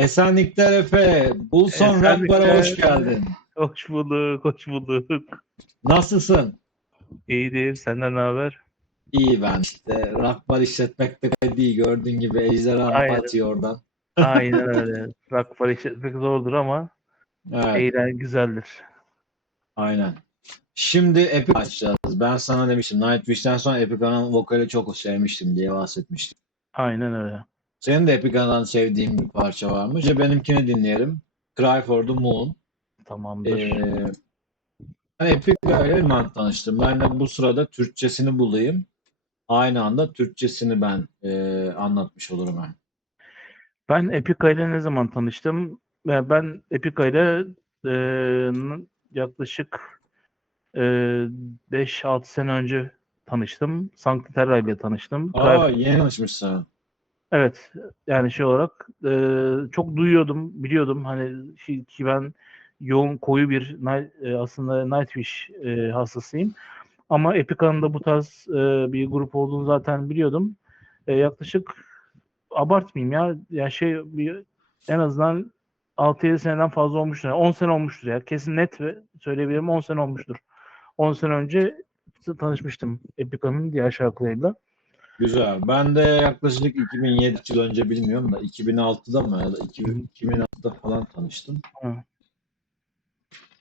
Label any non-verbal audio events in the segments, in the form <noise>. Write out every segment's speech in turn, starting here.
Esenlikler Efe. Bulson. Rapper'a hoş geldin. Hoş bulduk, hoş bulduk. Nasılsın? İyidir, senden ne haber? İyi ben işte. Rockbar işletmek de değil. Gördüğün gibi ejderha Aynen. atıyor oradan. Aynen öyle. <laughs> Rock para işletmek zordur ama Evet, eğlen güzeldir. aynen. Şimdi Epic açacağız. Ben sana demiştim. Nightwish'ten sonra Epica'nın vokali çok sevmiştim diye bahsetmiştim. Aynen öyle. Senin de Epica'dan sevdiğin bir parça varmış. E benimkini dinleyelim. Cry for the Moon. Tamamdır. Ee, ben Epica ile ben tanıştım. Ben de bu sırada Türkçesini bulayım. Aynı anda Türkçesini ben e, anlatmış olurum ben. Ben Epica ile ne zaman tanıştım? Ben, Epica ile e, yaklaşık e, 5-6 sene önce tanıştım. Sancti Terra ile tanıştım. Aa yeni tanışmışsın. Evet yani şey olarak e, çok duyuyordum, biliyordum hani şey- ki ben yoğun koyu bir e, aslında Nightwish e, hastasıyım. Ama Epica'nın da bu tarz e, bir grup olduğunu zaten biliyordum. E, yaklaşık abartmayayım ya ya şey bir en azından 6-7 seneden fazla olmuştur. Yani 10 sene olmuştur ya. Kesin net söyleyebilirim 10 sene olmuştur. 10 sene önce tanışmıştım Epica'nın diğer şarkılarıyla. Güzel. Ben de yaklaşık 2007 yıl önce bilmiyorum da 2006'da mı ya da 2000, 2006'da falan tanıştım. Hı.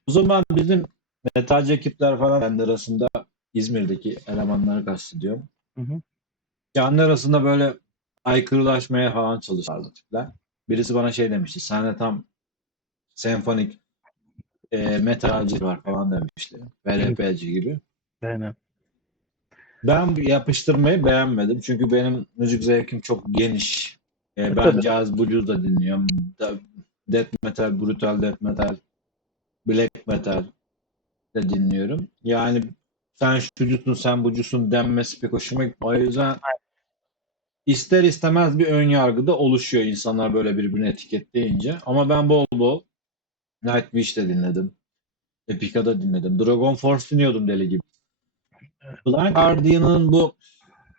O zaman bizim metalci ekipler falan kendi arasında İzmir'deki elemanları kastediyorum. Hı hı. Kendi arasında böyle aykırılaşmaya falan çalışardı tipler. Birisi bana şey demişti. Sen de tam senfonik e, metalci var falan demişti. VRP'ci gibi. Aynen. Ben yapıştırmayı beğenmedim. Çünkü benim müzik zevkim çok geniş. E, ben caz, blues da dinliyorum. Death metal, brutal death metal, black metal de dinliyorum. Yani sen şucusun, sen bucusun denmesi pek hoşuma gitmiyor. O yüzden ister istemez bir ön yargı da oluşuyor insanlar böyle birbirini etiketleyince. Ama ben bol bol Nightwish de dinledim. Epica'da dinledim. Dragon Force dinliyordum deli gibi. Blind Guardian'ın bu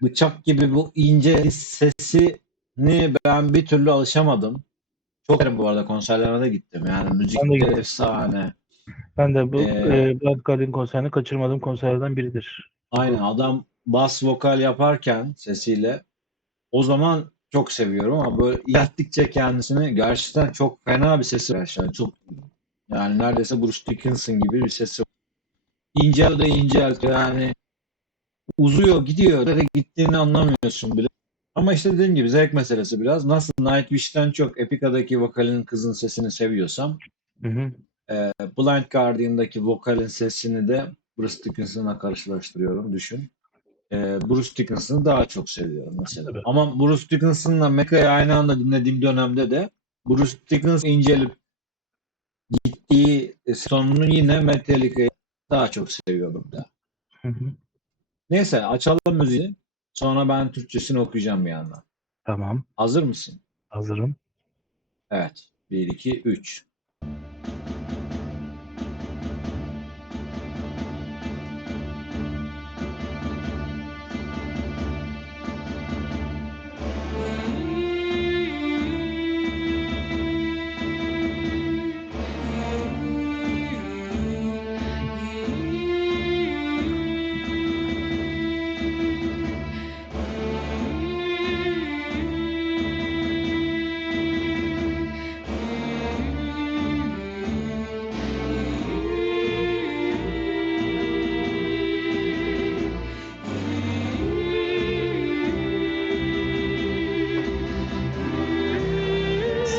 bıçak gibi bu ince sesini ben bir türlü alışamadım. Çok bu arada konserlerine de gittim. Yani müzik de gittim. efsane. Ben de bu Ee, e, Blood Guardian konserini kaçırmadığım konserlerden biridir. Aynen adam bas vokal yaparken sesiyle o zaman çok seviyorum ama böyle ilerlettikçe kendisini gerçekten çok fena bir sesi var. Yani çok yani neredeyse Bruce Dickinson gibi bir sesi var. İnce de ince yani uzuyor gidiyor. Nereye gittiğini anlamıyorsun bile. Ama işte dediğim gibi zevk meselesi biraz. Nasıl Nightwish'ten çok Epica'daki vokalin kızın sesini seviyorsam Hı hı. e, Blind Guardian'daki vokalin sesini de Bruce Dickinson'la karşılaştırıyorum düşün. E, Bruce Dickinson'ı daha çok seviyorum mesela. Tabii. Ama Bruce Dickinson'la Mecca'yı aynı anda dinlediğim dönemde de Bruce Dickinson incelip gittiği sonunu yine Metallica'yı daha çok seviyordum da. Hı hı. Neyse açalım müziği. Sonra ben Türkçesini okuyacağım bir yandan. Tamam. Hazır mısın? Hazırım. Evet. 1, 2, 3.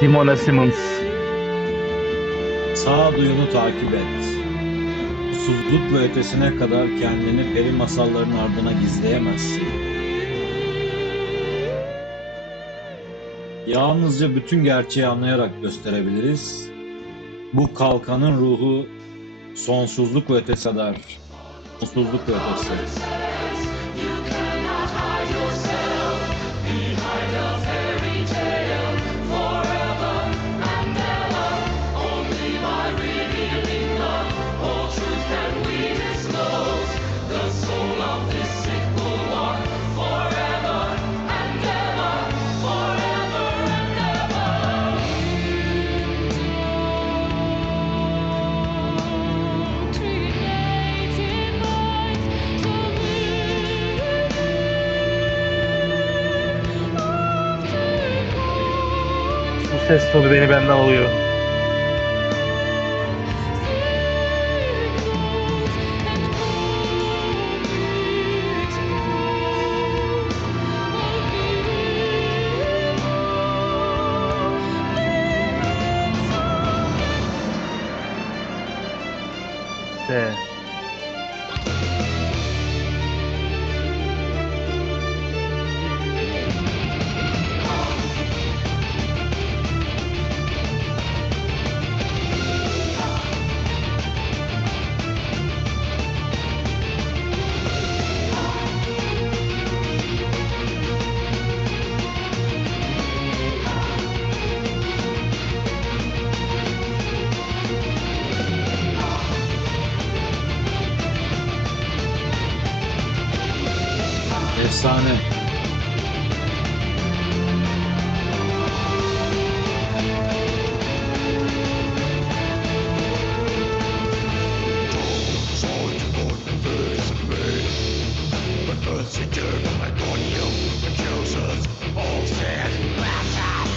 Simona Simmons. Sağduyunu takip et. Susuzluk ve ötesine kadar kendini peri masallarının ardına gizleyemezsin. Yalnızca bütün gerçeği anlayarak gösterebiliriz. Bu kalkanın ruhu sonsuzluk ve ötesi kadar. Sonsuzluk ve ötesi. Ses tonu beni benden alıyor.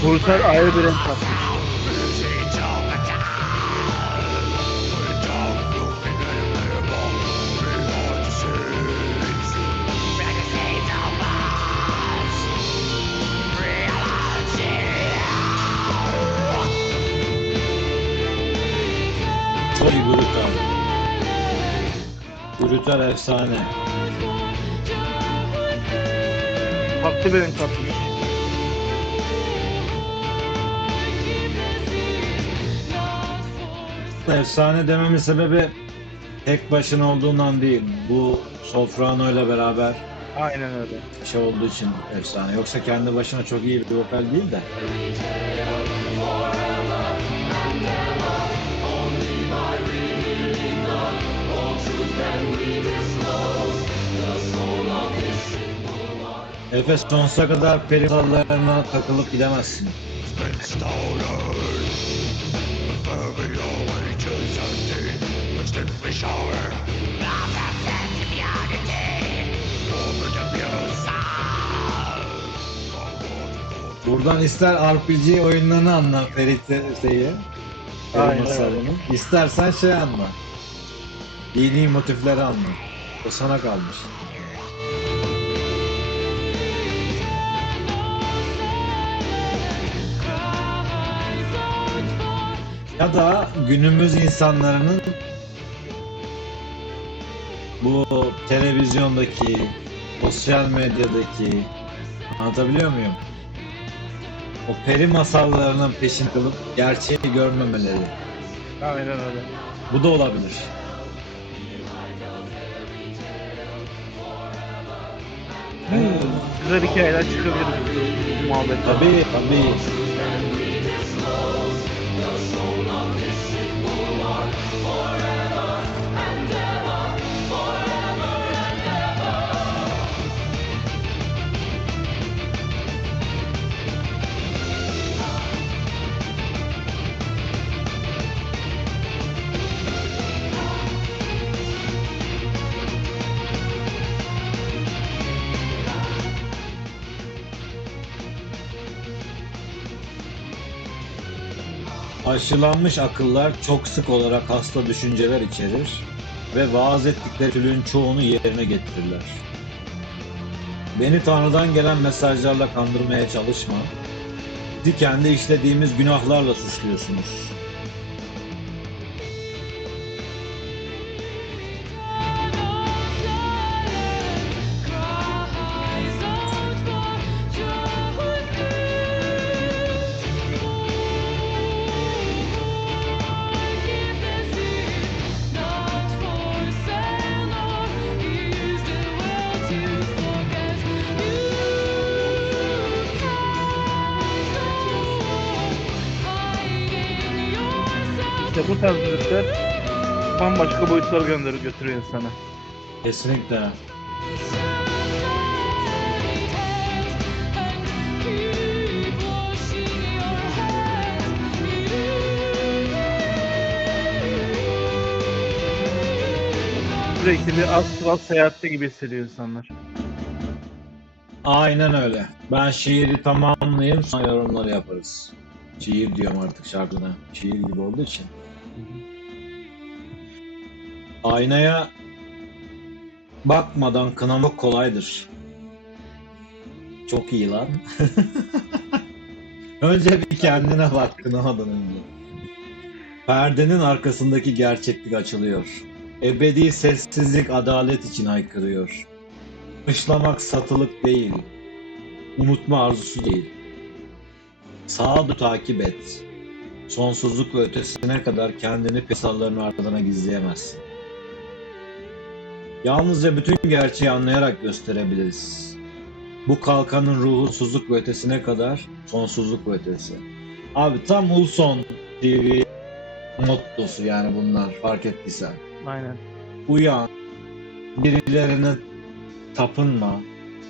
Brutal ayrı bir renk katmış. Çok iyi brutal. Brutal efsane. Farklı bir renk. Efsane dememin sebebi tek başına olduğundan değil. Bu Soprano ile beraber Aynen öyle. şey olduğu için efsane. Yoksa kendi başına çok iyi bir vokal değil de. Efes sonsuza kadar perisallarına takılıp gidemezsin. Buradan ister RPG oyunlarını anla Ferit şeyi. Aynen Masalı'nı. İstersen şey anla. Dini motifleri anla. O sana kalmış. Ya da günümüz insanların bu televizyondaki, sosyal medyadaki anlatabiliyor muyum? O peri masallarının peşini kılıp gerçeği görmemeleri. Aynen öyle. Bu da olabilir. Güzel hikayeler çıkabilir bu, muhabbetten. Tabii tabii. Aşılanmış akıllar çok sık olarak hasta düşünceler içerir ve vaaz ettikleri kötülüğün çoğunu yerine getirirler. Beni Tanrı'dan gelen mesajlarla kandırmaya çalışma. Sizi kendi işlediğimiz günahlarla suçluyorsunuz. İşte bu tarz müzikler bambaşka boyutlara gönderir götürüyor insanı. Kesinlikle. Sürekli bir astral seyahatte gibi hissediyor insanlar. Aynen öyle. Ben şiiri tamamlayayım sonra yorumları yaparız. Şiir diyorum artık şarkına. Şiir gibi olduğu için. Aynaya bakmadan kınamak kolaydır. Çok iyi lan. <laughs> önce bir kendine bak kınamadan önce. Perdenin arkasındaki gerçeklik açılıyor. Ebedi sessizlik adalet için haykırıyor. Işlamak satılık değil. Unutma arzusu değil. Sağdu takip et. Sonsuzluk ve ötesine kadar kendini pesalların ardına gizleyemezsin. Yalnızca bütün gerçeği anlayarak gösterebiliriz. Bu kalkanın ruhsuzluk ve ötesine kadar sonsuzluk ve ötesi. Abi tam Ulson TV mottosu yani bunlar fark ettiysen. Aynen. Uyan, birilerine tapınma,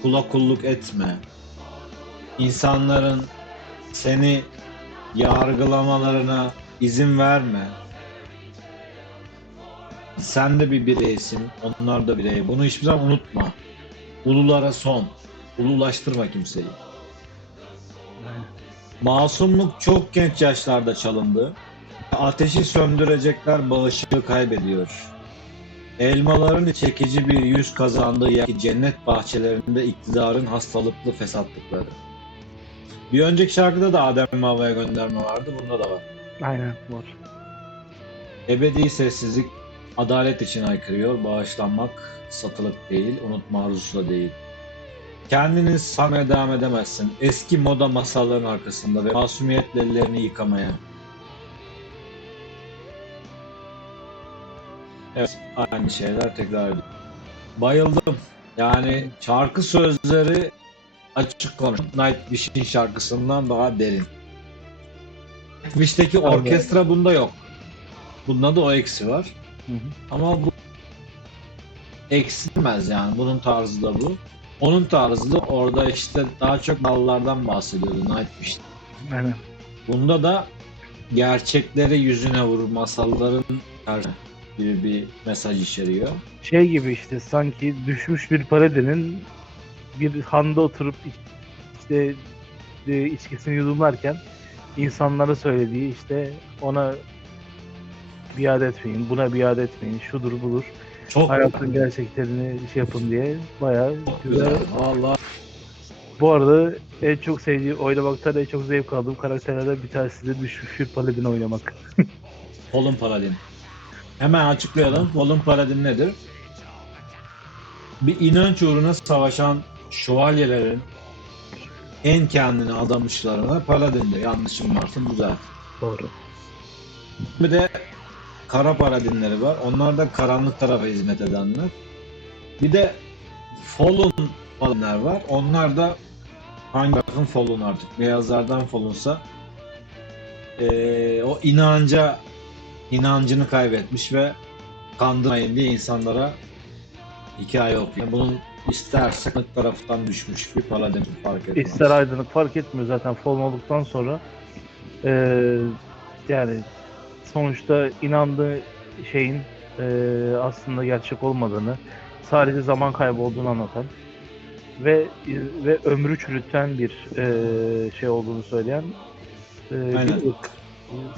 kula kulluk etme. İnsanların seni yargılamalarına izin verme. Sen de bir bireysin, onlar da birey. Bunu hiçbir zaman unutma. Ululara son. Ululaştırma kimseyi. Masumluk çok genç yaşlarda çalındı. Ateşi söndürecekler bağışıklığı kaybediyor. Elmaların çekici bir yüz kazandığı yer cennet bahçelerinde iktidarın hastalıklı fesatlıkları. Bir önceki şarkıda da Adem ve Havva'ya gönderme vardı. Bunda da var. Aynen. Var. Ebedi sessizlik adalet için haykırıyor. Bağışlanmak satılık değil, unutma arzusu da değil. Kendini sanmaya devam edemezsin. Eski moda masalların arkasında ve masumiyetle ellerini yıkamaya. Evet, aynı şeyler tekrar ediyor. Bayıldım. Yani şarkı sözleri açık konuş. Nightwish'in şarkısından daha derin. Nightwish'teki Abi. orkestra bunda yok. Bunda da o eksi var. Hı hı. Ama bu eksilmez yani. Bunun tarzı da bu. Onun tarzı da orada işte daha çok dallardan bahsediyordu Nightwish. Aynen. Bunda da gerçekleri yüzüne vurur masalların karşı gibi bir mesaj içeriyor. Şey gibi işte sanki düşmüş bir paradenin bir handa oturup işte e, içkisini yudumlarken insanlara söylediği işte ona biat etmeyin, buna biat etmeyin, şudur budur. Çok Hayatın gerçeklerini şey yapın diye bayağı güzel. güzel. Vallahi Bu arada en çok sevdiğim oynamaktan en çok zevk aldığım karakterlerden bir tanesi de bir paladin oynamak. <laughs> Fallen Paladin. Hemen açıklayalım. Fallen Paladin nedir? Bir inanç uğruna savaşan şövalyelerin en kendini adamışlarına Paladin'dir. Yanlışım varsa düzelt. Doğru. Bir de kara paladinleri var. Onlar da karanlık tarafa hizmet edenler. Bir de Fallen paladinler var. Onlar da hangi takım Fallen artık? Beyazlardan Fallen'sa eee, o inanca inancını kaybetmiş ve kandırmayın diye insanlara hikaye okuyor. Bunun ister sakınık taraftan düşmüş bir paladin fark etmez. İster aydınlık fark etmiyor zaten form olduktan sonra eee, yani sonuçta inandığı şeyin eee, aslında gerçek olmadığını sadece zaman kaybı olduğunu anlatan ve ve ömrü çürüten bir eee, şey olduğunu söyleyen eee, Aynen. bir.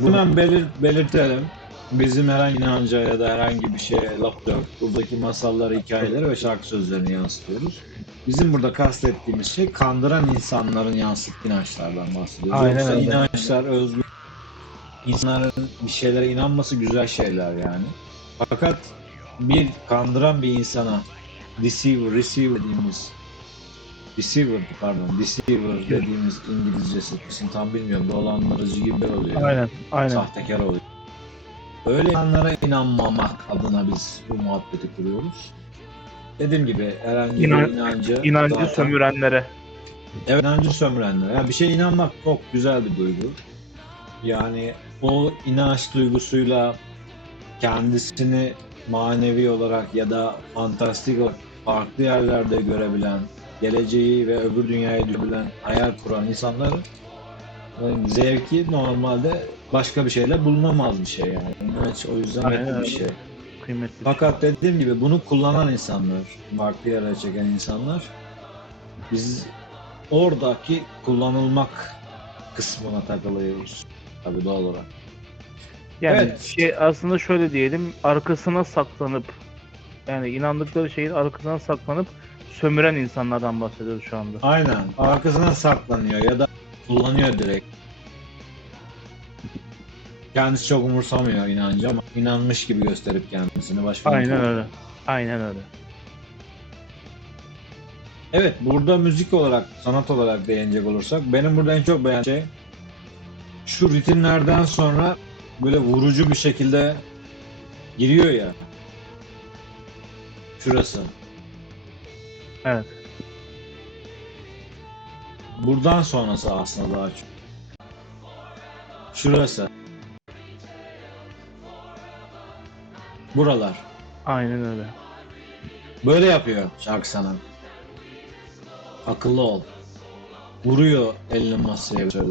Hemen belir, belirtelim. Bizim herhangi inanca ya da herhangi bir şeye laf yok. Buradaki masalları, hikayeleri ve şarkı sözlerini yansıtıyoruz. Bizim burada kastettiğimiz şey kandıran insanların yansıttığı inançlardan bahsediyoruz. Aynen Yoksa öyle. inançlar özgür. İnsanların bir şeylere inanması güzel şeyler yani. Fakat bir kandıran bir insana deceiver, receiver dediğimiz Deceiver pardon, deceiver dediğimiz İngilizcesi tam bilmiyorum. Dolandırıcı gibi oluyor Aynen, aynen. sahtekar oluyor. Öyle insanlara inanmamak adına biz bu muhabbeti kuruyoruz. Dediğim gibi herhangi bir İnan- inancı İnancı zaten- sömürenlere. Evet inancı sömürenler. Yani bir şeye inanmak çok güzel bir duygu. Yani o inanç duygusuyla kendisini manevi olarak ya da fantastik olarak farklı yerlerde görebilen, geleceği ve öbür dünyayı görebilen, hayal kuran insanların yani zevki normalde başka bir şeyle bulunamaz bir şey yani. İnanç o yüzden Aynen önemli bir öyle. şey. Kıymetli. Fakat dediğim gibi bunu kullanan insanlar, farklı yerlere çeken insanlar biz oradaki kullanılmak kısmına takılıyoruz. Tabii doğal olarak. Yani Evet. şey aslında şöyle diyelim arkasına saklanıp yani inandıkları şeyin arkasına saklanıp sömüren insanlardan bahsediyoruz şu anda. Aynen. Arkasına saklanıyor ya da kullanıyor direkt. Kendisi çok umursamıyor inancı ama inanmış gibi gösterip kendisini başka Aynen türlü. öyle. Aynen öyle. Evet burada müzik olarak, sanat olarak değinecek olursak benim burada en çok beğendiğim şey şu ritimlerden sonra böyle vurucu bir şekilde giriyor ya. Şurası. Evet. Buradan sonrası aslında daha çok. Şurası. Buralar. Aynen öyle. Böyle yapıyor şarkı sana. Akıllı ol. Vuruyor elini masaya şöyle.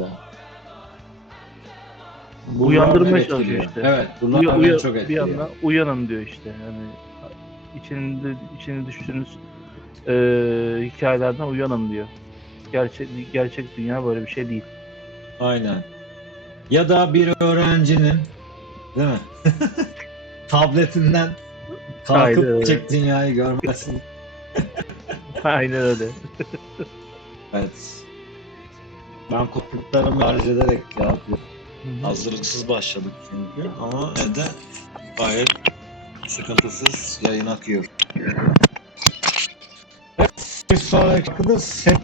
Buralar Uyandırmaya çalışıyor işte. Evet, bunlar Uya- uya- çok bir etkiliyor. yandan uyanın diyor işte. Yani içinde içine düştüğünüz e, hikayelerden uyanın diyor. Gerçek gerçek dünya böyle bir şey değil. Aynen. Ya da bir öğrencinin değil mi? <laughs> Tabletinden Aynen kalkıp öyle. çek dünyayı görmesin. <laughs> Aynen öyle. Evet. Ben kopuklarımı harc ederek yapıyorum. Hazırlıksız başladık çünkü ama yine de gayet sıkıntısız yayın akıyor. Evet, bir sonraki sen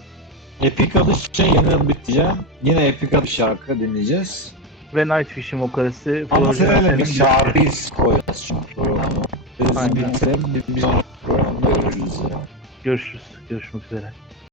Epic adı şey yine biteceğim. Yine Epic adı şarkı dinleyeceğiz. Ve Nightwish'in vokalisti Ama Florida sırayla bir şarkı koyacağız programa. Biz bitirelim, biz sonraki programda görüşürüz. Görüşürüz. Görüşmek üzere.